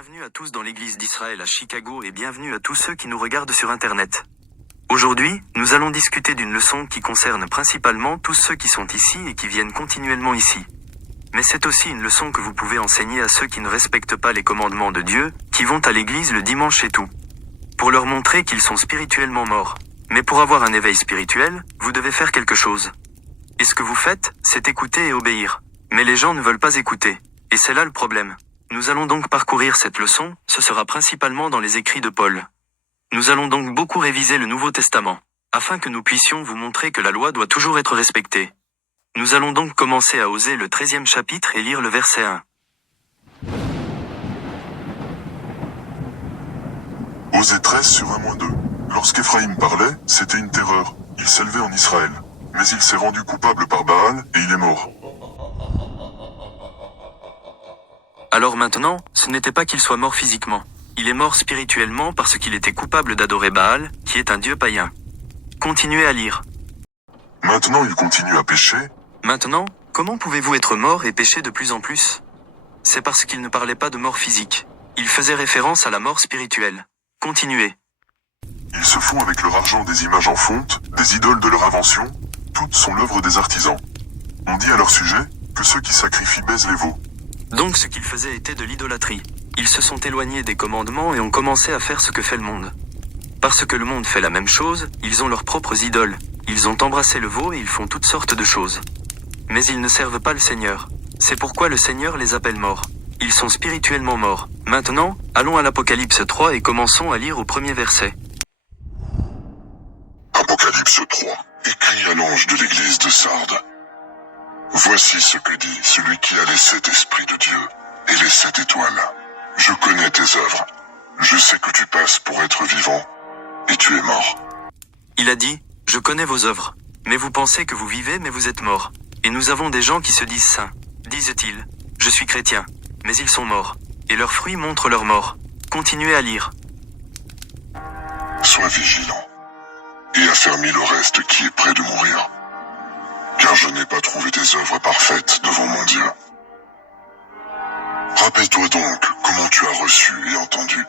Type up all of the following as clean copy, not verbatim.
Bienvenue à tous dans l'église d'Israël à Chicago et bienvenue à tous ceux qui nous regardent sur Internet. Aujourd'hui, nous allons discuter d'une leçon qui concerne principalement tous ceux qui sont ici et qui viennent continuellement ici. Mais c'est aussi une leçon que vous pouvez enseigner à ceux qui ne respectent pas les commandements de Dieu, qui vont à l'église le dimanche et tout. Pour leur montrer qu'ils sont spirituellement morts. Mais pour avoir un éveil spirituel, vous devez faire quelque chose. Et ce que vous faites, c'est écouter et obéir. Mais les gens ne veulent pas écouter. Et c'est là le problème. Nous allons donc parcourir cette leçon, ce sera principalement dans les écrits de Paul. Nous allons donc beaucoup réviser le Nouveau Testament, afin que nous puissions vous montrer que la loi doit toujours être respectée. Nous allons donc commencer à Osée le 13e chapitre et lire le verset 1. Osée 13 sur 1-2. Lorsqu'Éphraïm parlait, c'était une terreur. Il s'élevait en Israël. Mais il s'est rendu coupable par Baal, et il est mort. Alors maintenant, ce n'était pas qu'il soit mort physiquement. Il est mort spirituellement parce qu'il était coupable d'adorer Baal, qui est un dieu païen. Continuez à lire. Maintenant il continue à pécher. Maintenant, comment pouvez-vous être mort et pécher de plus en plus? C'est parce qu'il ne parlait pas de mort physique. Il faisait référence à la mort spirituelle. Continuez. Ils se font avec leur argent des images en fonte, des idoles de leur invention. Toutes sont l'œuvre des artisans. On dit à leur sujet que ceux qui sacrifient baisent les veaux. Donc ce qu'ils faisaient était de l'idolâtrie. Ils se sont éloignés des commandements et ont commencé à faire ce que fait le monde. Parce que le monde fait la même chose, ils ont leurs propres idoles. Ils ont embrassé le veau et ils font toutes sortes de choses. Mais ils ne servent pas le Seigneur. C'est pourquoi le Seigneur les appelle morts. Ils sont spirituellement morts. Maintenant, allons à l'Apocalypse 3 et commençons à lire au premier verset. Apocalypse 3. Écrit à l'ange de l'église de Sardes. Voici ce que dit celui qui a les 7 esprits de Dieu et les 7 étoiles. Je connais tes œuvres. Je sais que tu passes pour être vivant, et tu es mort. Il a dit, je connais vos œuvres. Mais vous pensez que vous vivez mais vous êtes morts. Et nous avons des gens qui se disent saints. Disent-ils, je suis chrétien. Mais ils sont morts. Et leurs fruits montrent leur mort. Continuez à lire. Sois vigilant, et affermis le reste qui est près de mourir. Car je n'ai pas trouvé tes œuvres parfaites devant mon Dieu. Rappelle-toi donc comment tu as reçu et entendu,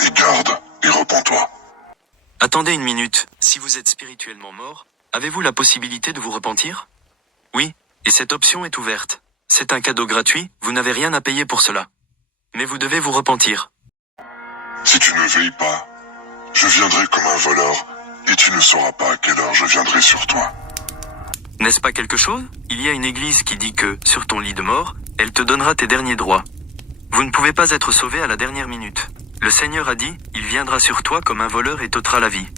et garde et repens-toi. Attendez une minute, si vous êtes spirituellement mort, avez-vous la possibilité de vous repentir? Oui, et cette option est ouverte. C'est un cadeau gratuit, vous n'avez rien à payer pour cela. Mais vous devez vous repentir. Si tu ne veilles pas, je viendrai comme un voleur, et tu ne sauras pas à quelle heure je viendrai sur toi. N'est-ce pas quelque chose? Il y a une église qui dit que, sur ton lit de mort, elle te donnera tes derniers droits. Vous ne pouvez pas être sauvé à la dernière minute. Le Seigneur a dit, il viendra sur toi comme un voleur et t'ôtera la vie.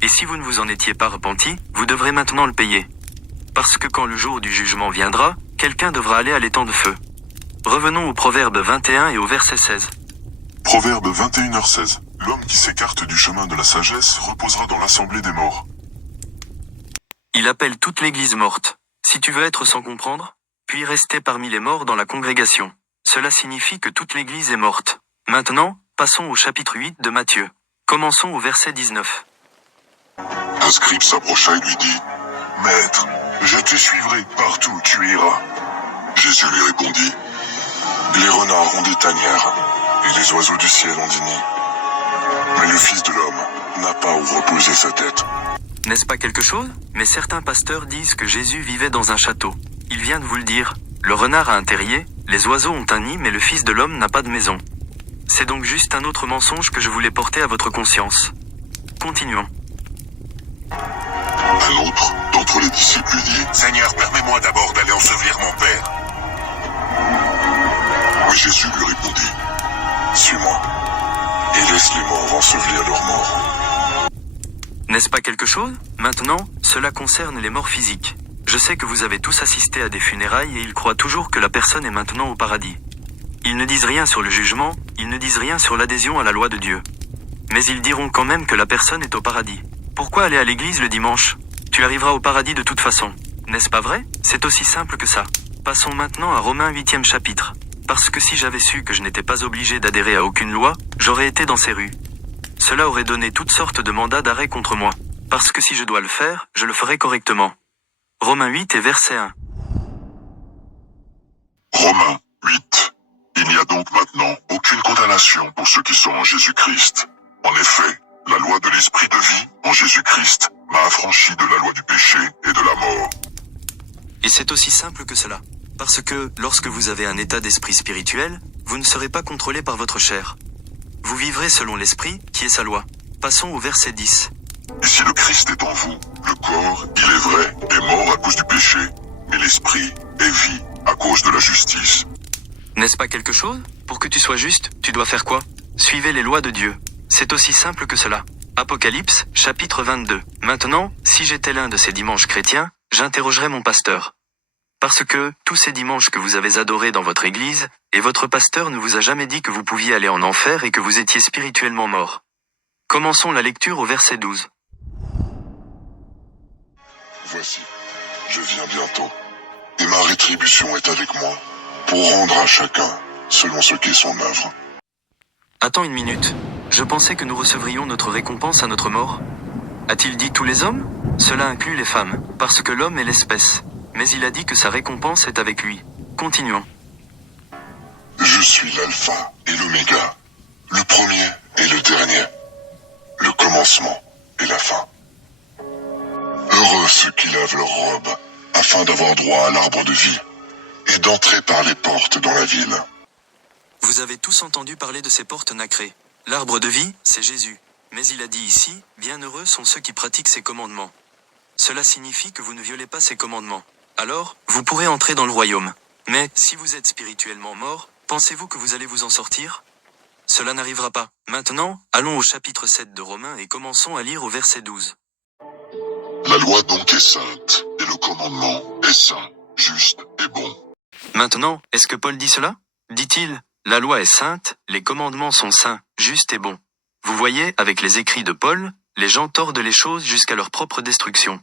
Et si vous ne vous en étiez pas repenti, vous devrez maintenant le payer. Parce que quand le jour du jugement viendra, quelqu'un devra aller à l'étang de feu. Revenons au Proverbe 21 et au verset 16. Proverbe 21h16. L'homme qui s'écarte du chemin de la sagesse reposera dans l'assemblée des morts. Il appelle toute l'église morte. Si tu veux être sans comprendre, puis rester parmi les morts dans la congrégation. Cela signifie que toute l'église est morte. Maintenant, passons au chapitre 8 de Matthieu. Commençons au verset 19. Un scribe s'approcha et lui dit, « Maître, je te suivrai partout où tu iras. » Jésus lui répondit, « Les renards ont des tanières, et les oiseaux du ciel ont des nids. Mais le Fils de l'homme n'a pas où reposer sa tête. » N'est-ce pas quelque chose? Mais certains pasteurs disent que Jésus vivait dans un château. Il vient de vous le dire. Le renard a un terrier, les oiseaux ont un nid, mais le Fils de l'homme n'a pas de maison. C'est donc juste un autre mensonge que je voulais porter à votre conscience. Continuons. Un autre d'entre les disciples lui dit, « Seigneur, permets-moi d'abord d'aller ensevelir mon père. » Mais Jésus lui répondit, « Suis-moi, et laisse les morts ensevelir leurs morts. » N'est-ce pas quelque chose? Maintenant, cela concerne les morts physiques. Je sais que vous avez tous assisté à des funérailles et ils croient toujours que la personne est maintenant au paradis. Ils ne disent rien sur le jugement, ils ne disent rien sur l'adhésion à la loi de Dieu. Mais ils diront quand même que la personne est au paradis. Pourquoi aller à l'église le dimanche? Tu arriveras au paradis de toute façon. N'est-ce pas vrai? C'est aussi simple que ça. Passons maintenant à Romains 8e chapitre. Parce que si j'avais su que je n'étais pas obligé d'adhérer à aucune loi, j'aurais été dans ces rues. Cela aurait donné toutes sortes de mandats d'arrêt contre moi. Parce que si je dois le faire, je le ferai correctement. Romains 8 et verset 1. Romains 8. Il n'y a donc maintenant aucune condamnation pour ceux qui sont en Jésus-Christ. En effet, la loi de l'esprit de vie en Jésus-Christ m'a affranchi de la loi du péché et de la mort. Et c'est aussi simple que cela. Parce que, lorsque vous avez un état d'esprit spirituel, vous ne serez pas contrôlé par votre chair. Vous vivrez selon l'esprit, qui est sa loi. Passons au verset 10. Et si le Christ est en vous, le corps, il est vrai, est mort à cause du péché, mais l'esprit est vie à cause de la justice. N'est-ce pas quelque chose? Pour que tu sois juste, tu dois faire quoi? Suivez les lois de Dieu. C'est aussi simple que cela. Apocalypse, chapitre 22. Maintenant, si j'étais l'un de ces dimanches chrétiens, j'interrogerais mon pasteur. Parce que, tous ces dimanches que vous avez adorés dans votre église, et votre pasteur ne vous a jamais dit que vous pouviez aller en enfer et que vous étiez spirituellement mort. Commençons la lecture au verset 12. Voici, je viens bientôt, et ma rétribution est avec moi, pour rendre à chacun selon ce qu'est son œuvre. Attends une minute. Je pensais que nous recevrions notre récompense à notre mort. A-t-il dit tous les hommes? Cela inclut les femmes, parce que l'homme est l'espèce. Mais il a dit que sa récompense est avec lui. Continuons. Je suis l'alpha et l'oméga, le premier et le dernier, le commencement et la fin. Heureux ceux qui lavent leurs robes, afin d'avoir droit à l'arbre de vie, et d'entrer par les portes dans la ville. Vous avez tous entendu parler de ces portes nacrées. L'arbre de vie, c'est Jésus. Mais il a dit ici, bienheureux sont ceux qui pratiquent ses commandements. Cela signifie que vous ne violez pas ses commandements. Alors, vous pourrez entrer dans le royaume. Mais, si vous êtes spirituellement mort, pensez-vous que vous allez vous en sortir? Cela n'arrivera pas. Maintenant, allons au chapitre 7 de Romains et commençons à lire au verset 12. La loi donc est sainte, et le commandement est saint, juste et bon. Maintenant, est-ce que Paul dit cela? Dit-il, la loi est sainte, les commandements sont saints, justes et bons. Vous voyez, avec les écrits de Paul, les gens tordent les choses jusqu'à leur propre destruction.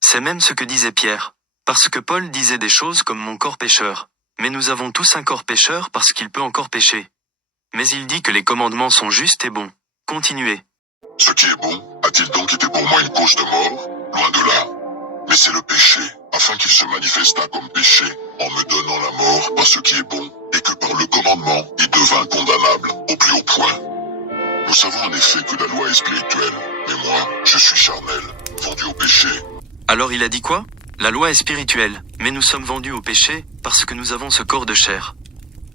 C'est même ce que disait Pierre. Parce que Paul disait des choses comme mon corps pécheur. Mais nous avons tous un corps pécheur parce qu'il peut encore pécher. Mais il dit que les commandements sont justes et bons. Continuez. Ce qui est bon a-t-il donc été pour moi une cause de mort? Loin de là. Mais c'est le péché, afin qu'il se manifestât comme péché, en me donnant la mort par ce qui est bon, et que par le commandement, il devint condamnable au plus haut point. Nous savons en effet que la loi est spirituelle, mais moi, je suis charnel, vendu au péché. Alors il a dit quoi? La loi est spirituelle, mais nous sommes vendus au péché, parce que nous avons ce corps de chair.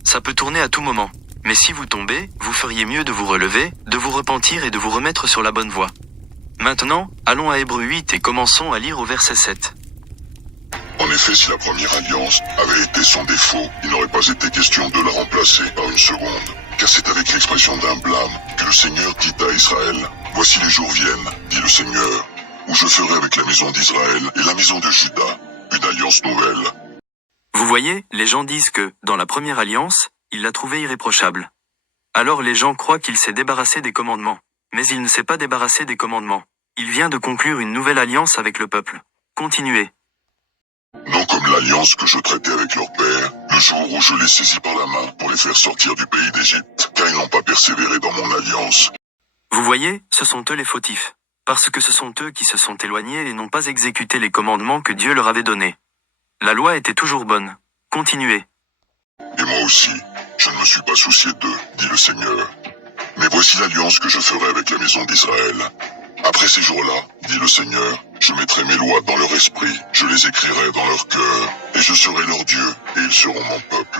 Ça peut tourner à tout moment. Mais si vous tombez, vous feriez mieux de vous relever, de vous repentir et de vous remettre sur la bonne voie. Maintenant, allons à Hébreux 8 et commençons à lire au verset 7. En effet, si la première alliance avait été sans défaut, il n'aurait pas été question de la remplacer par une seconde. Car c'est avec l'expression d'un blâme que le Seigneur dit à Israël, « Voici les jours viennent, dit le Seigneur, où je ferai avec la maison d'Israël et la maison de Juda une alliance nouvelle. » Vous voyez, les gens disent que, dans la première alliance, il l'a trouvé irréprochable. Alors les gens croient qu'il s'est débarrassé des commandements. Mais il ne s'est pas débarrassé des commandements. Il vient de conclure une nouvelle alliance avec le peuple. Continuez. Non comme l'alliance que je traitais avec leur père, le jour où je les saisis par la main pour les faire sortir du pays d'Égypte, car ils n'ont pas persévéré dans mon alliance. Vous voyez, ce sont eux les fautifs. Parce que ce sont eux qui se sont éloignés et n'ont pas exécuté les commandements que Dieu leur avait donnés. La loi était toujours bonne. Continuez. Et moi aussi, je ne me suis pas soucié d'eux, dit le Seigneur. Mais voici l'alliance que je ferai avec la maison d'Israël. Après ces jours-là, dit le Seigneur, je mettrai mes lois dans leur esprit, je les écrirai dans leur cœur, et je serai leur Dieu, et ils seront mon peuple.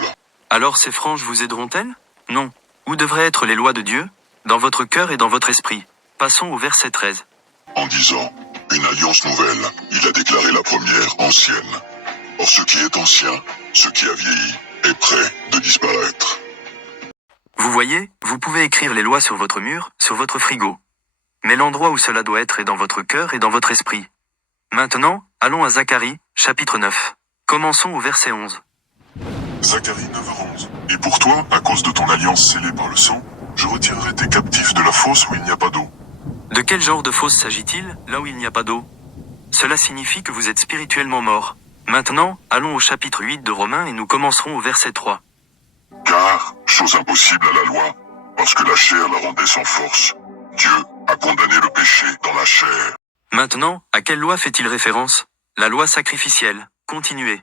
Alors ces franges vous aideront-elles? Non. Où devraient être les lois de Dieu? Dans votre cœur et dans votre esprit. Passons au verset 13. En disant, une alliance nouvelle, il a déclaré la première ancienne. Or ce qui est ancien, ce qui a vieilli, est prêt de disparaître. Vous voyez, vous pouvez écrire les lois sur votre mur, sur votre frigo. Mais l'endroit où cela doit être est dans votre cœur et dans votre esprit. Maintenant, allons à Zacharie, chapitre 9. Commençons au verset 11. Zacharie 9:11. Et pour toi, à cause de ton alliance scellée par le sang, je retirerai tes captifs de la fosse où il n'y a pas d'eau. De quel genre de fosse s'agit-il, là où il n'y a pas d'eau? Cela signifie que vous êtes spirituellement mort. Maintenant, allons au chapitre 8 de Romains et nous commencerons au verset 3. Car, chose impossible à la loi, parce que la chair la rendait sans force, Dieu a condamné le péché dans la chair. Maintenant, à quelle loi fait-il référence? La loi sacrificielle. Continuez.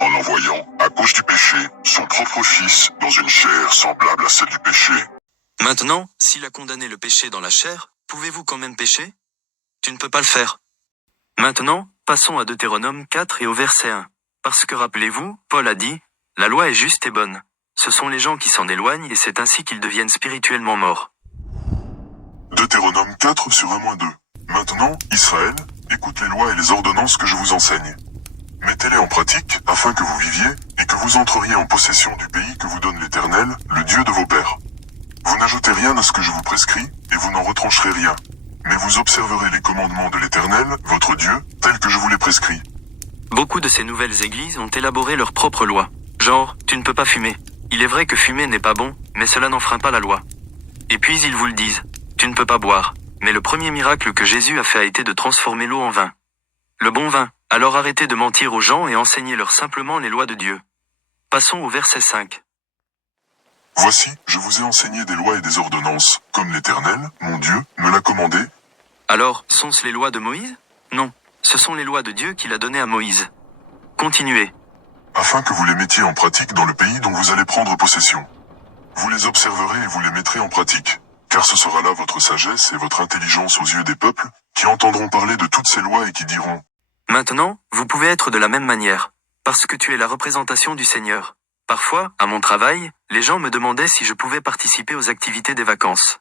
en envoyant, à cause du péché, son propre Fils dans une chair semblable à celle du péché. Maintenant, s'il a condamné le péché dans la chair, pouvez-vous quand même pécher? Tu ne peux pas le faire. Maintenant, passons à Deutéronome 4 et au verset 1. Parce que rappelez-vous, Paul a dit, « La loi est juste et bonne. Ce sont les gens qui s'en éloignent et c'est ainsi qu'ils deviennent spirituellement morts. » Deutéronome 4 sur 1-2. Maintenant, Israël, écoute les lois et les ordonnances que je vous enseigne. Mettez-les en pratique, afin que vous viviez, et que vous entriez en possession du pays que vous donne l'Éternel, le Dieu de vos pères. Vous n'ajoutez rien à ce que je vous prescris, et vous n'en retrancherez rien. Mais vous observerez les commandements de l'Éternel, votre Dieu, tels que je vous les prescris. Beaucoup de ces nouvelles églises ont élaboré leurs propres lois. Genre, tu ne peux pas fumer. Il est vrai que fumer n'est pas bon, mais cela n'enfreint pas la loi. Et puis ils vous le disent. Tu ne peux pas boire. Mais le premier miracle que Jésus a fait a été de transformer l'eau en vin. Le bon vin. Alors arrêtez de mentir aux gens et enseignez-leur simplement les lois de Dieu. Passons au verset 5. Voici, je vous ai enseigné des lois et des ordonnances, comme l'Éternel, mon Dieu, me l'a commandé. Alors, sont-ce les lois de Moïse? Non, ce sont les lois de Dieu qu'il a données à Moïse. Continuez. Afin que vous les mettiez en pratique dans le pays dont vous allez prendre possession. Vous les observerez et vous les mettrez en pratique, car ce sera là votre sagesse et votre intelligence aux yeux des peuples, qui entendront parler de toutes ces lois et qui diront, Maintenant, vous pouvez être de la même manière, parce que tu es la représentation du Seigneur. Parfois, à mon travail, les gens me demandaient si je pouvais participer aux activités des vacances.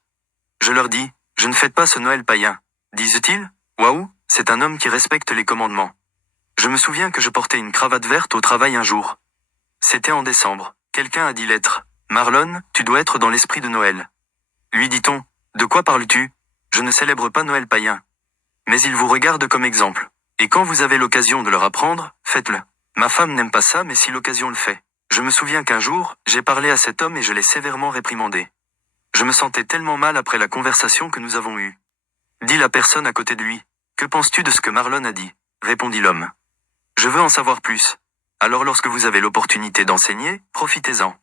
Je leur dis, je ne fête pas ce Noël païen. Disent-ils, waouh, c'est un homme qui respecte les commandements. Je me souviens que je portais une cravate verte au travail un jour. C'était en décembre. Quelqu'un a dit l'être. Marlon, tu dois être dans l'esprit de Noël. Lui dit-on, de quoi parles-tu? Je ne célèbre pas Noël païen. Mais il vous regarde comme exemple. Et quand vous avez l'occasion de leur apprendre, faites-le. Ma femme n'aime pas ça, mais si l'occasion le fait. Je me souviens qu'un jour, j'ai parlé à cet homme et je l'ai sévèrement réprimandé. Je me sentais tellement mal après la conversation que nous avons eue. Dit la personne à côté de lui. Que penses-tu de ce que Marlon a dit? Répondit l'homme. Je veux en savoir plus. Alors lorsque vous avez l'opportunité d'enseigner, profitez-en.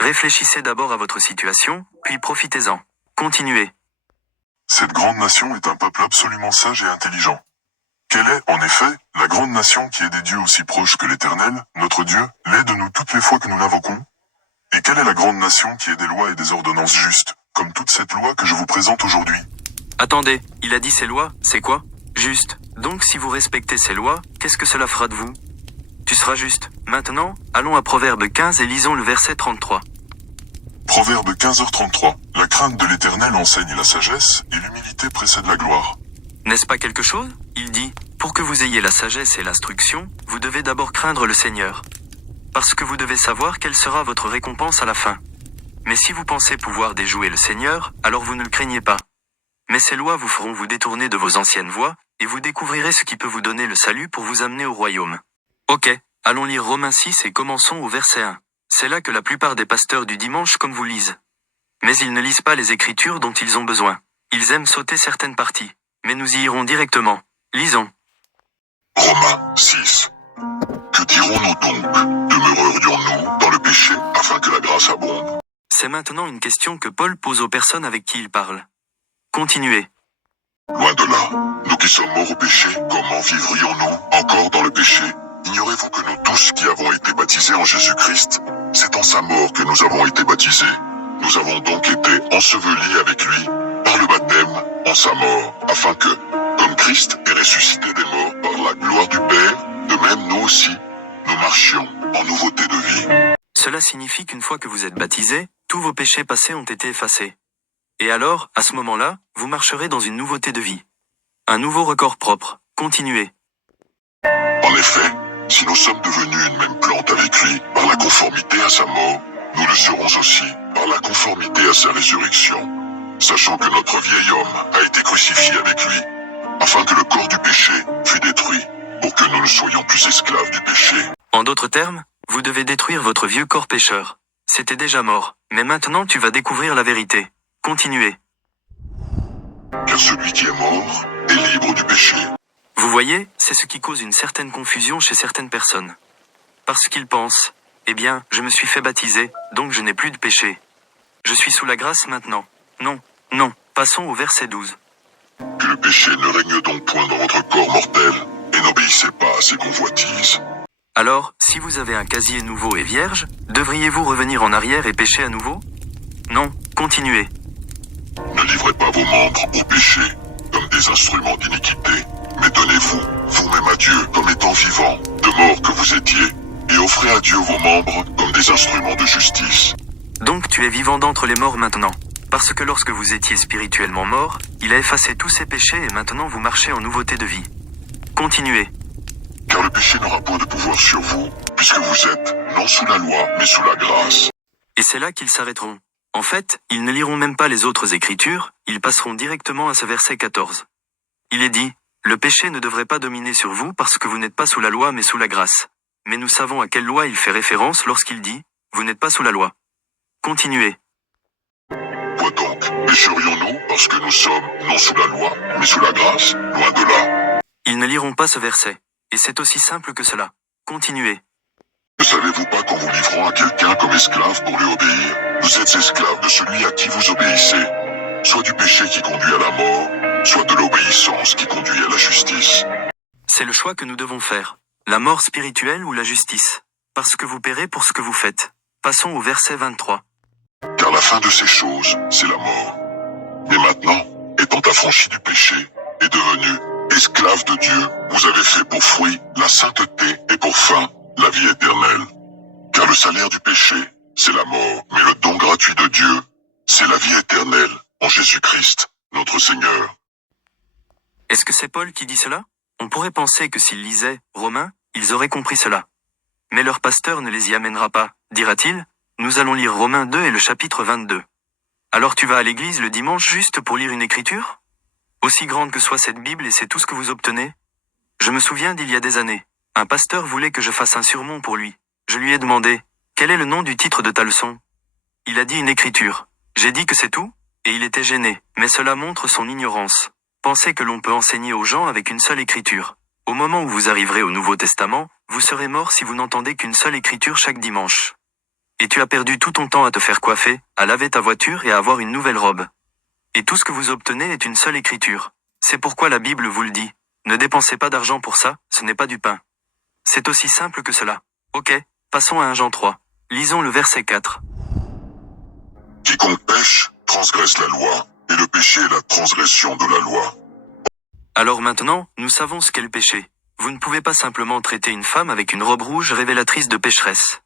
Réfléchissez d'abord à votre situation, puis profitez-en. Continuez. cette grande nation est un peuple absolument sage et intelligent. Quelle est, en effet, la grande nation qui est des dieux aussi proches que l'Éternel, notre Dieu, l'est de nous toutes les fois que nous l'invoquons? Et quelle est la grande nation qui est des lois et des ordonnances justes, comme toute cette loi que je vous présente aujourd'hui? Attendez, il a dit ces lois, c'est quoi? Juste. Donc si vous respectez ces lois, qu'est-ce que cela fera de vous? Tu seras juste. Maintenant, allons à Proverbe 15 et lisons le verset 33. Proverbe 15h33. La crainte de l'Éternel enseigne la sagesse, et l'humilité précède la gloire. N'est-ce pas quelque chose? Il dit, pour que vous ayez la sagesse et l'instruction, vous devez d'abord craindre le Seigneur. Parce que vous devez savoir quelle sera votre récompense à la fin. Mais si vous pensez pouvoir déjouer le Seigneur, alors vous ne le craignez pas. Mais ces lois vous feront vous détourner de vos anciennes voies, et vous découvrirez ce qui peut vous donner le salut pour vous amener au royaume. Ok, allons lire Romains 6 et commençons au verset 1. C'est là que la plupart des pasteurs du dimanche comme vous lisent. Mais ils ne lisent pas les Écritures dont ils ont besoin. Ils aiment sauter certaines parties. Mais nous y irons directement. Lisons. Romains 6. Que dirons-nous donc? Demeurerions-nous dans le péché afin que la grâce abonde? C'est maintenant une question que Paul pose aux personnes avec qui il parle. Continuez. Loin de là, nous qui sommes morts au péché, comment vivrions-nous encore dans le péché? Ignorez-vous que nous tous qui avons été baptisés en Jésus-Christ, c'est en sa mort que nous avons été baptisés. Nous avons donc été ensevelis avec lui, par le baptême, en sa mort, afin que, comme Christ est ressuscité des morts par la gloire du Père, de même nous aussi, nous marchions en nouveauté de vie. Cela signifie qu'une fois que vous êtes baptisé, tous vos péchés passés ont été effacés. Et alors, à ce moment-là, vous marcherez dans une nouveauté de vie. Un nouveau record propre. Continuez. En effet, si nous sommes devenus une même plante avec lui par la conformité à sa mort, nous le serons aussi par la conformité à sa résurrection, sachant que notre vieil homme a été crucifié avec lui, afin que le corps du péché fût détruit, pour que nous ne soyons plus esclaves du péché. En d'autres termes, vous devez détruire votre vieux corps pécheur. C'était déjà mort, mais maintenant tu vas découvrir la vérité. Continuez. Car celui qui est mort est libre du péché. Vous voyez, c'est ce qui cause une certaine confusion chez certaines personnes. Parce qu'ils pensent, eh bien, je me suis fait baptiser, donc je n'ai plus de péché. Je suis sous la grâce maintenant. Non, non, passons au verset 12. Que le péché ne règne donc point dans votre corps mortel, et n'obéissez pas à ses convoitises. Alors, si vous avez un casier nouveau et vierge, devriez-vous revenir en arrière et pécher à nouveau? Non, continuez. Ne livrez pas vos membres au péché, comme des instruments d'iniquité, mais donnez-vous, vous-même à Dieu, comme étant vivants, de mort que vous étiez, et offrez à Dieu vos membres comme des instruments de justice. Donc tu es vivant d'entre les morts maintenant. Parce que lorsque vous étiez spirituellement mort, il a effacé tous ses péchés et maintenant vous marchez en nouveauté de vie. Continuez. Car le péché n'aura point de pouvoir sur vous, puisque vous êtes, non sous la loi, mais sous la grâce. Et c'est là qu'ils s'arrêteront. En fait, ils ne liront même pas les autres écritures, ils passeront directement à ce verset 14. Il est dit, le péché ne devrait pas dominer sur vous parce que vous n'êtes pas sous la loi mais sous la grâce. Mais nous savons à quelle loi il fait référence lorsqu'il dit, vous n'êtes pas sous la loi. Continuez. Quoi donc, pécherions-nous parce que nous sommes, non sous la loi, mais sous la grâce? Loin de là. Ils ne liront pas ce verset. Et c'est aussi simple que cela. Continuez. Ne savez-vous pas qu'en vous livrant à quelqu'un comme esclave pour lui obéir, vous êtes esclave de celui à qui vous obéissez, soit du péché qui conduit à la mort, soit de l'obéissance qui conduit à la justice. C'est le choix que nous devons faire. La mort spirituelle ou la justice. Parce que vous paierez pour ce que vous faites. Passons au verset 23. Car la fin de ces choses, c'est la mort. Et maintenant, étant affranchi du péché, et devenu esclave de Dieu, vous avez fait pour fruit la sainteté et pour fin la vie éternelle. Car le salaire du péché, c'est la mort, mais le don gratuit de Dieu, c'est la vie éternelle en Jésus-Christ, notre Seigneur. Est-ce que c'est Paul qui dit cela? On pourrait penser que s'ils lisaient Romains, ils auraient compris cela. Mais leur pasteur ne les y amènera pas, dira-t-il. Nous allons lire Romains 2 et le chapitre 22. Alors tu vas à l'église le dimanche juste pour lire une écriture? Aussi grande que soit cette Bible et c'est tout ce que vous obtenez? Je me souviens d'il y a des années. Un pasteur voulait que je fasse un sermon pour lui. Je lui ai demandé, quel est le nom du titre de ta leçon? Il a dit une écriture. J'ai dit que c'est tout, et il était gêné, mais cela montre son ignorance. Pensez que l'on peut enseigner aux gens avec une seule écriture. Au moment où vous arriverez au Nouveau Testament, vous serez mort si vous n'entendez qu'une seule écriture chaque dimanche. Et tu as perdu tout ton temps à te faire coiffer, à laver ta voiture et à avoir une nouvelle robe. Et tout ce que vous obtenez est une seule écriture. C'est pourquoi la Bible vous le dit. Ne dépensez pas d'argent pour ça, ce n'est pas du pain. C'est aussi simple que cela. Ok, passons à 1 Jean 3. Lisons le verset 4. Quiconque pêche transgresse la loi, et le péché est la transgression de la loi. Alors maintenant, nous savons ce qu'est le péché. Vous ne pouvez pas simplement traiter une femme avec une robe rouge révélatrice de pécheresse.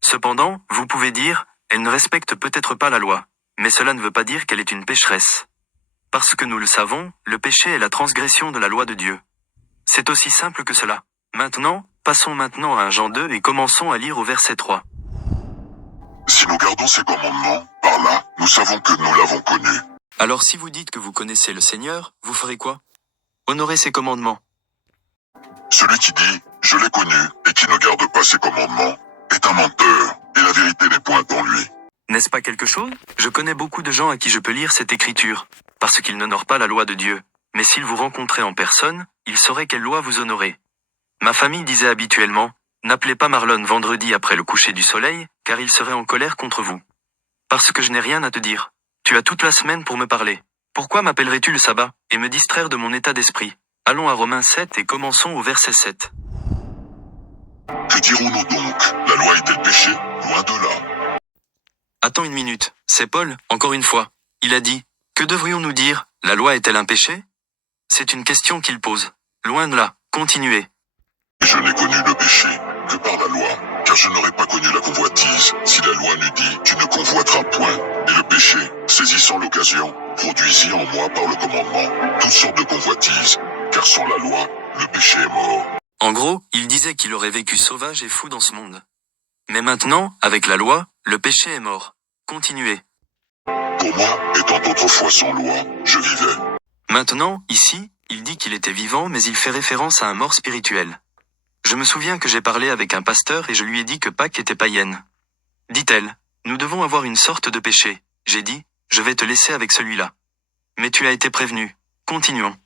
Cependant, vous pouvez dire, elle ne respecte peut-être pas la loi, mais cela ne veut pas dire qu'elle est une pécheresse. Parce que nous le savons, le péché est la transgression de la loi de Dieu. C'est aussi simple que cela. Maintenant, passons maintenant à 1 Jean 2 et commençons à lire au verset 3. Si nous gardons ses commandements, par là, nous savons que nous l'avons connu. Alors si vous dites que vous connaissez le Seigneur, vous ferez quoi? Honorez ses commandements. Celui qui dit « Je l'ai connu » et qui ne garde pas ses commandements est un menteur, et la vérité n'est point en lui. N'est-ce pas quelque chose? Je connais beaucoup de gens à qui je peux lire cette écriture, parce qu'ils n'honorent pas la loi de Dieu. Mais s'ils vous rencontraient en personne, ils sauraient quelle loi vous honorez. Ma famille disait habituellement, n'appelez pas Marlon vendredi après le coucher du soleil, car il serait en colère contre vous. Parce que je n'ai rien à te dire. Tu as toute la semaine pour me parler. Pourquoi m'appellerais-tu le sabbat, et me distraire de mon état d'esprit? Allons à Romains 7 et commençons au verset 7. Que dirons-nous donc? La loi est-elle péché? Loin de là. Attends une minute, c'est Paul, encore une fois. Il a dit, que devrions-nous dire? La loi est-elle un péché? C'est une question qu'il pose. Loin de là, continuez. Je n'ai connu le péché que par la loi, car je n'aurais pas connu la convoitise si la loi n'eût dit « Tu ne convoiteras point ». Et le péché, saisissant l'occasion, produisit en moi par le commandement toutes sortes de convoitises, car sans la loi, le péché est mort. En gros, il disait qu'il aurait vécu sauvage et fou dans ce monde. Mais maintenant, avec la loi, le péché est mort. Continuez. Pour moi, étant autrefois sans loi, je vivais. Maintenant, ici, il dit qu'il était vivant mais il fait référence à un mort spirituel. Je me souviens que j'ai parlé avec un pasteur et je lui ai dit que Pâques était païenne. Dit-elle, nous devons avoir une sorte de péché. J'ai dit, je vais te laisser avec celui-là. Mais tu as été prévenu. Continuons.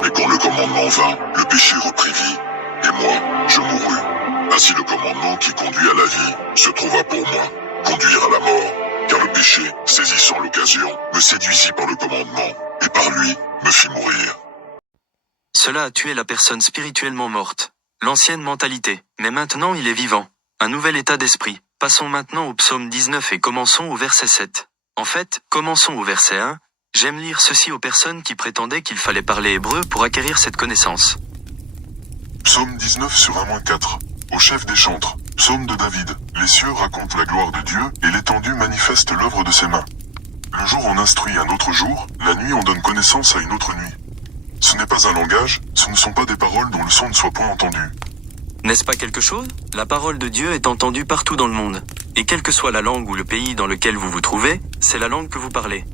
Mais quand le commandement vint, le péché reprit vie, et moi, je mourus. Ainsi le commandement qui conduit à la vie se trouva pour moi conduire à la mort, car le péché, saisissant l'occasion, me séduisit par le commandement, et par lui me fit mourir. Cela a tué la personne spirituellement morte. L'ancienne mentalité. Mais maintenant il est vivant. Un nouvel état d'esprit. Passons maintenant au psaume 19 et commençons au verset 7. En fait, commençons au verset 1. J'aime lire ceci aux personnes qui prétendaient qu'il fallait parler hébreu pour acquérir cette connaissance. Psaume 19 sur 1-4. Au chef des chantres. Psaume de David. Les cieux racontent la gloire de Dieu, et l'étendue manifeste l'œuvre de ses mains. Le jour on instruit un autre jour, la nuit on donne connaissance à une autre nuit. Ce n'est pas un langage, ce ne sont pas des paroles dont le son ne soit point entendu. N'est-ce pas quelque chose? La parole de Dieu est entendue partout dans le monde. Et quelle que soit la langue ou le pays dans lequel vous vous trouvez, c'est la langue que vous parlez.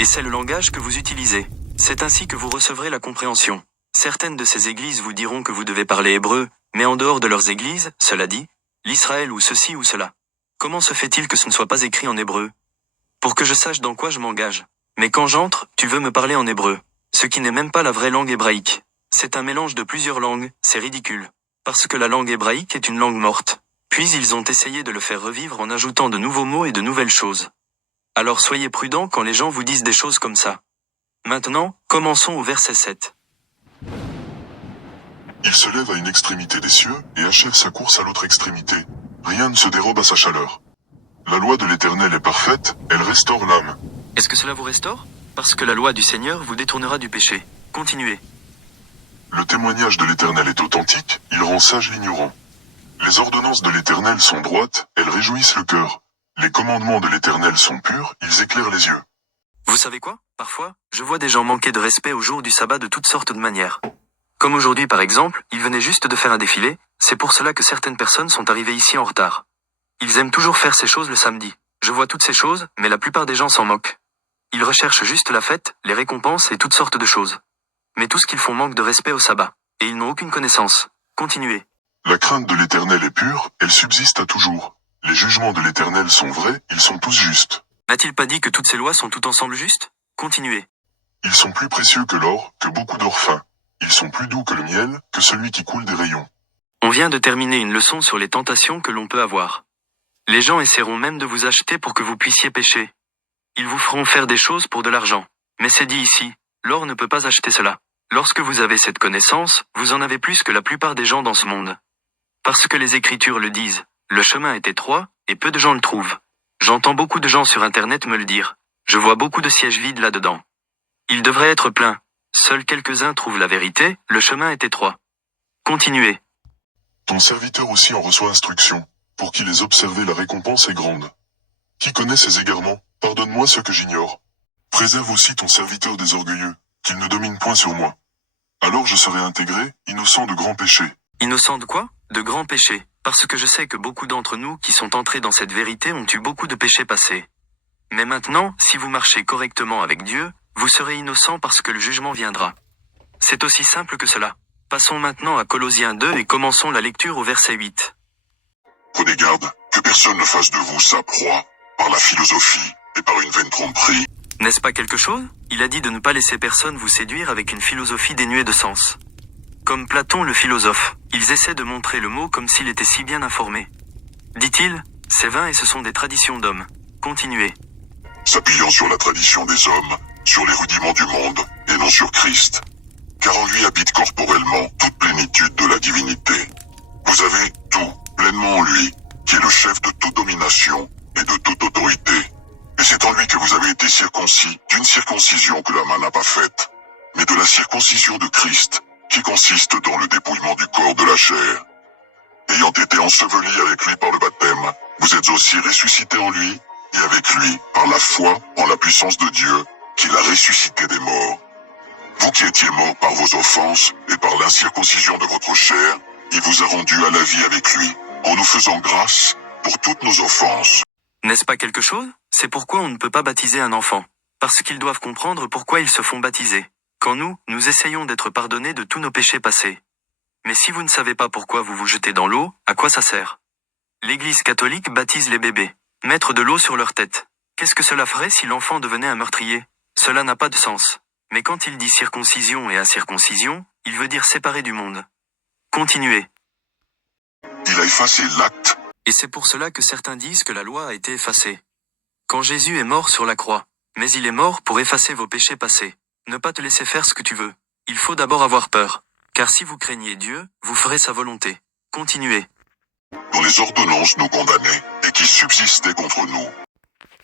Et c'est le langage que vous utilisez. C'est ainsi que vous recevrez la compréhension. Certaines de ces églises vous diront que vous devez parler hébreu, mais en dehors de leurs églises, cela dit, l'Israël ou ceci ou cela. Comment se fait-il que ce ne soit pas écrit en hébreu? Pour que je sache dans quoi je m'engage. Mais quand j'entre, tu veux me parler en hébreu. Ce qui n'est même pas la vraie langue hébraïque. C'est un mélange de plusieurs langues, c'est ridicule. Parce que la langue hébraïque est une langue morte. Puis ils ont essayé de le faire revivre en ajoutant de nouveaux mots et de nouvelles choses. Alors soyez prudents quand les gens vous disent des choses comme ça. Maintenant, commençons au verset 7. Il se lève à une extrémité des cieux, et achève sa course à l'autre extrémité. Rien ne se dérobe à sa chaleur. La loi de l'Éternel est parfaite, elle restaure l'âme. Est-ce que cela vous restaure? Parce que la loi du Seigneur vous détournera du péché. Continuez. Le témoignage de l'Éternel est authentique, il rend sage l'ignorant. Les ordonnances de l'Éternel sont droites, elles réjouissent le cœur. Les commandements de l'Éternel sont purs, ils éclairent les yeux. Vous savez quoi? Parfois, je vois des gens manquer de respect au jour du sabbat de toutes sortes de manières. Comme aujourd'hui par exemple, ils venaient juste de faire un défilé, c'est pour cela que certaines personnes sont arrivées ici en retard. Ils aiment toujours faire ces choses le samedi. Je vois toutes ces choses, mais la plupart des gens s'en moquent. Ils recherchent juste la fête, les récompenses et toutes sortes de choses. Mais tout ce qu'ils font manque de respect au sabbat. Et ils n'ont aucune connaissance. Continuez. La crainte de l'Éternel est pure, elle subsiste à toujours. Les jugements de l'Éternel sont vrais, ils sont tous justes. N'a-t-il pas dit que toutes ces lois sont tout ensemble justes? Continuez. Ils sont plus précieux que l'or, que beaucoup d'or fin. Ils sont plus doux que le miel, que celui qui coule des rayons. On vient de terminer une leçon sur les tentations que l'on peut avoir. Les gens essaieront même de vous acheter pour que vous puissiez pécher. Ils vous feront faire des choses pour de l'argent. Mais c'est dit ici, l'or ne peut pas acheter cela. Lorsque vous avez cette connaissance, vous en avez plus que la plupart des gens dans ce monde. Parce que les Écritures le disent, le chemin est étroit, et peu de gens le trouvent. J'entends beaucoup de gens sur Internet me le dire. Je vois beaucoup de sièges vides là-dedans. Il devrait être plein. Seuls quelques-uns trouvent la vérité, le chemin est étroit. Continuez. Ton serviteur aussi en reçoit instruction. Pour qui les observer la récompense est grande. Qui connaît ses égarements, pardonne-moi ce que j'ignore. Préserve aussi ton serviteur des orgueilleux, qu'il ne domine point sur moi. Alors je serai intégré, innocent de grands péchés. Innocent de quoi? De grands péchés. Parce que je sais que beaucoup d'entre nous qui sont entrés dans cette vérité ont eu beaucoup de péchés passés. Mais maintenant, si vous marchez correctement avec Dieu, vous serez innocent parce que le jugement viendra. C'est aussi simple que cela. Passons maintenant à Colossiens 2 et commençons la lecture au verset 8. Prenez garde, que personne ne fasse de vous sa proie, par la philosophie et par une vaine tromperie. N'est-ce pas quelque chose? Il a dit de ne pas laisser personne vous séduire avec une philosophie dénuée de sens. Comme Platon le philosophe, ils essaient de montrer le mot comme s'il était si bien informé. Dit-il, c'est vain et ce sont des traditions d'hommes. Continuez. S'appuyant sur la tradition des hommes, sur les rudiments du monde, et non sur Christ. Car en lui habite corporellement toute plénitude de la divinité. Vous avez tout pleinement en lui, qui est le chef de toute domination et de toute autorité. Et c'est en lui que vous avez été circoncis d'une circoncision que la main n'a pas faite, mais de la circoncision de Christ, qui consiste dans le dépouillement du corps de la chair. Ayant été ensevelis avec lui par le baptême, vous êtes aussi ressuscités en lui, et avec lui, par la foi en la puissance de Dieu, qui l'a ressuscité des morts. Vous qui étiez morts par vos offenses et par l'incirconcision de votre chair, il vous a rendus à la vie avec lui, en nous faisant grâce pour toutes nos offenses. N'est-ce pas quelque chose? C'est pourquoi on ne peut pas baptiser un enfant. Parce qu'ils doivent comprendre pourquoi ils se font baptiser. Quand nous essayons d'être pardonnés de tous nos péchés passés. Mais si vous ne savez pas pourquoi vous vous jetez dans l'eau, à quoi ça sert? L'Église catholique baptise les bébés. Mettre de l'eau sur leur tête. Qu'est-ce que cela ferait si l'enfant devenait un meurtrier? Cela n'a pas de sens. Mais quand il dit circoncision et incirconcision, il veut dire séparer du monde. Continuez. Il a effacé l'acte. Et c'est pour cela que certains disent que la loi a été effacée. Quand Jésus est mort sur la croix, mais il est mort pour effacer vos péchés passés. Ne pas te laisser faire ce que tu veux. Il faut d'abord avoir peur. Car si vous craignez Dieu, vous ferez sa volonté. Continuez. Dont les ordonnances nous condamnaient et qui subsistaient contre nous.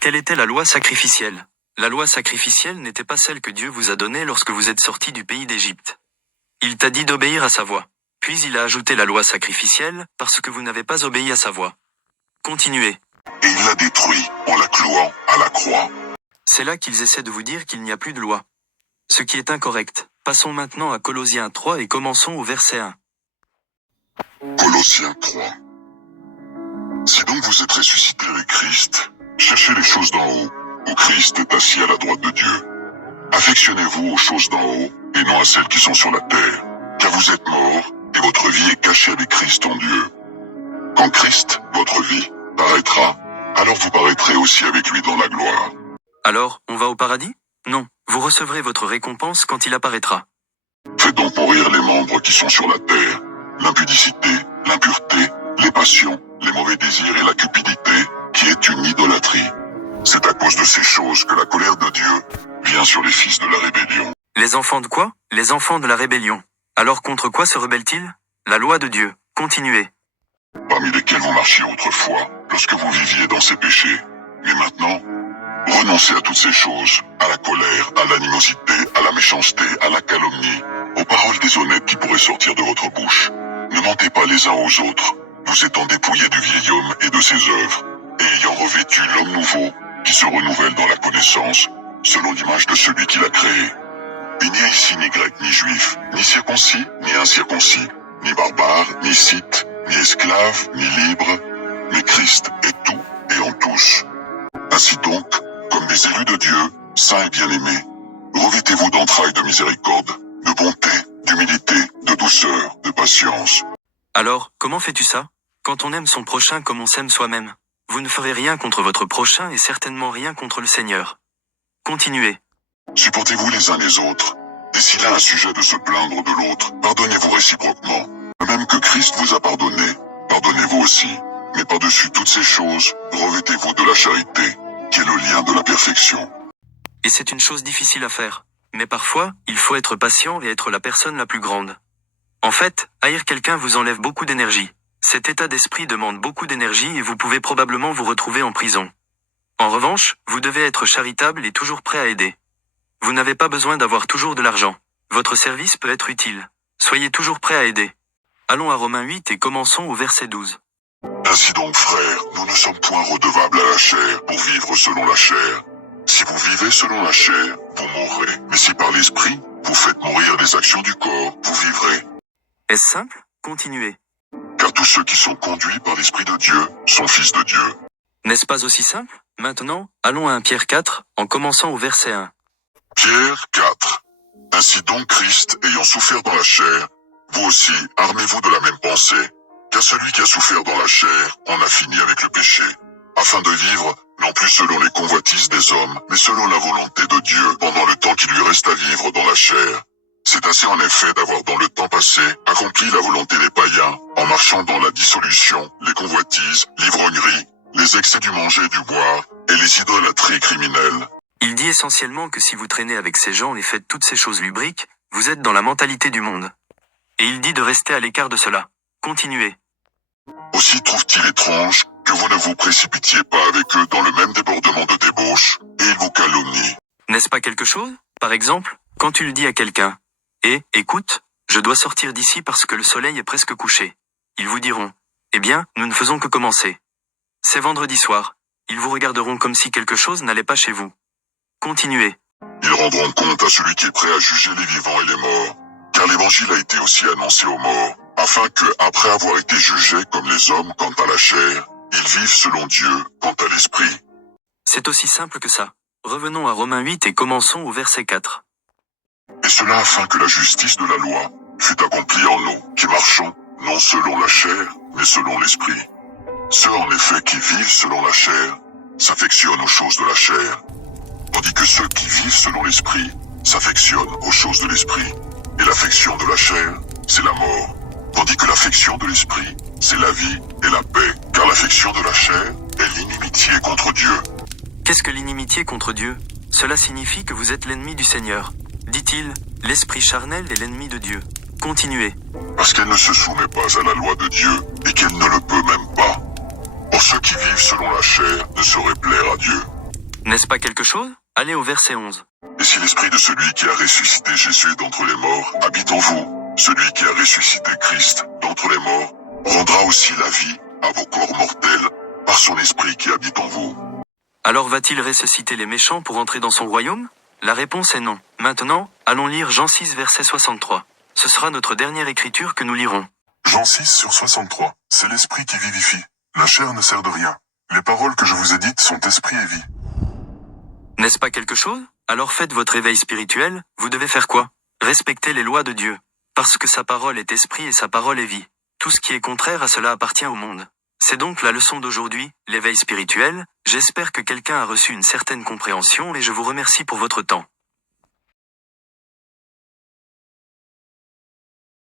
Quelle était la loi sacrificielle? La loi sacrificielle n'était pas celle que Dieu vous a donnée lorsque vous êtes sortis du pays d'Égypte. Il t'a dit d'obéir à sa voix. Puis il a ajouté la loi sacrificielle parce que vous n'avez pas obéi à sa voix. Continuez. Et il l'a détruit en la clouant à la croix. C'est là qu'ils essaient de vous dire qu'il n'y a plus de loi. Ce qui est incorrect. Passons maintenant à Colossiens 3 et commençons au verset 1. Colossiens 3. Si donc vous êtes ressuscités avec Christ, cherchez les choses d'en haut, où Christ est assis à la droite de Dieu. Affectionnez-vous aux choses d'en haut, et non à celles qui sont sur la terre, car vous êtes morts, et votre vie est cachée avec Christ en Dieu. Quand Christ, votre vie, paraîtra, alors vous paraîtrez aussi avec lui dans la gloire. Alors, on va au paradis? Non, vous recevrez votre récompense quand il apparaîtra. Faites donc mourir les membres qui sont sur la terre, l'impudicité, l'impureté, les passions, les mauvais désirs et la cupidité, qui est une idolâtrie. C'est à cause de ces choses que la colère de Dieu vient sur les fils de la rébellion. Les enfants de quoi? Les enfants de la rébellion. Alors contre quoi se rebellent-ils? La loi de Dieu. Continuez. Parmi lesquels vous marchiez autrefois, lorsque vous viviez dans ces péchés. Mais maintenant, renoncez à toutes ces choses, à la colère, à l'animosité, à la méchanceté, à la calomnie, aux paroles déshonnêtes qui pourraient sortir de votre bouche. Ne mentez pas les uns aux autres, vous étant dépouillés du vieil homme et de ses œuvres, et ayant revêtu l'homme nouveau, qui se renouvelle dans la connaissance, selon l'image de celui qui l'a créé. Il n'y a ici ni grec ni juif, ni circoncis, ni incirconcis, ni barbare, ni scythe, ni esclave, ni libre, mais Christ est tout et en tous. Ainsi donc, comme des élus de Dieu, saints et bien-aimés, revêtez-vous d'entrailles de miséricorde, de bonté, d'humilité, de douceur, de patience. Alors, comment fais-tu ça? Quand on aime son prochain comme on s'aime soi-même. Vous ne ferez rien contre votre prochain et certainement rien contre le Seigneur. Continuez. Supportez-vous les uns les autres, et s'il a un sujet de se plaindre de l'autre, pardonnez-vous réciproquement. De même que Christ vous a pardonné, pardonnez-vous aussi. Mais par-dessus toutes ces choses, revêtez-vous de la charité, qui est le lien de la perfection. Et c'est une chose difficile à faire. Mais parfois, il faut être patient et être la personne la plus grande. En fait, haïr quelqu'un vous enlève beaucoup d'énergie. Cet état d'esprit demande beaucoup d'énergie et vous pouvez probablement vous retrouver en prison. En revanche, vous devez être charitable et toujours prêt à aider. Vous n'avez pas besoin d'avoir toujours de l'argent. Votre service peut être utile. Soyez toujours prêt à aider. Allons à Romains 8 et commençons au verset 12. Ainsi donc, frères, nous ne sommes point redevables à la chair pour vivre selon la chair. Si vous vivez selon la chair, vous mourrez. Mais si par l'esprit, vous faites mourir les actions du corps, vous vivrez. Est-ce simple? Continuez. Car tous ceux qui sont conduits par l'Esprit de Dieu sont fils de Dieu. N'est-ce pas aussi simple? Maintenant, allons à 1 Pierre 4, en commençant au verset 1. Pierre 4. Ainsi donc Christ, ayant souffert dans la chair, vous aussi, armez-vous de la même pensée, car celui qui a souffert dans la chair en a fini avec le péché, afin de vivre, non plus selon les convoitises des hommes, mais selon la volonté de Dieu, pendant le temps qui lui reste à vivre dans la chair. C'est assez en effet d'avoir dans le temps passé accompli la volonté des païens, en marchant dans la dissolution, les convoitises, l'ivrognerie, les excès du manger et du boire, et les idolâtries criminelles. Il dit essentiellement que si vous traînez avec ces gens et faites toutes ces choses lubriques, vous êtes dans la mentalité du monde. Et il dit de rester à l'écart de cela. Continuez. Aussi trouve-t-il étrange que vous ne vous précipitiez pas avec eux dans le même débordement de débauche, et ils vous calomnient. N'est-ce pas quelque chose? Par exemple, quand tu le dis à quelqu'un, « écoute, je dois sortir d'ici parce que le soleil est presque couché. » Ils vous diront, « Eh bien, nous ne faisons que commencer. » C'est vendredi soir. Ils vous regarderont comme si quelque chose n'allait pas chez vous. Continuez. Ils rendront compte à celui qui est prêt à juger les vivants et les morts, car l'évangile a été aussi annoncé aux morts, afin que, après avoir été jugés comme les hommes quant à la chair, ils vivent selon Dieu quant à l'esprit. C'est aussi simple que ça. Revenons à Romains 8 et commençons au verset 4. Et cela afin que la justice de la loi fût accomplie en nous, qui marchons, non selon la chair, mais selon l'esprit. Ceux en effet qui vivent selon la chair s'affectionnent aux choses de la chair, tandis que ceux qui vivent selon l'esprit s'affectionnent aux choses de l'esprit. Et l'affection de la chair, c'est la mort, tandis que l'affection de l'esprit, c'est la vie et la paix, car l'affection de la chair est l'inimitié contre Dieu. Qu'est-ce que l'inimitié contre Dieu? Cela signifie que vous êtes l'ennemi du Seigneur. Dit-il, l'esprit charnel est l'ennemi de Dieu. continuer. Parce qu'elle ne se soumet pas à la loi de Dieu et qu'elle ne le peut même pas. Or ceux qui vivent selon la chair ne sauraient plaire à Dieu. N'est-ce pas quelque chose? Allez au verset 11. Et si l'esprit de celui qui a ressuscité Jésus d'entre les morts habite en vous, celui qui a ressuscité Christ d'entre les morts rendra aussi la vie à vos corps mortels par son esprit qui habite en vous. Alors va-t-il ressusciter les méchants pour entrer dans son royaume? La réponse est non. Maintenant, allons lire Jean 6 verset 63. Ce sera notre dernière écriture que nous lirons. Jean 6/63. C'est l'esprit qui vivifie. La chair ne sert de rien. Les paroles que je vous ai dites sont esprit et vie. N'est-ce pas quelque chose? Alors faites votre éveil spirituel, vous devez faire quoi? Respecter les lois de Dieu. Parce que sa parole est esprit et sa parole est vie. Tout ce qui est contraire à cela appartient au monde. C'est donc la leçon d'aujourd'hui, l'éveil spirituel. J'espère que quelqu'un a reçu une certaine compréhension et je vous remercie pour votre temps.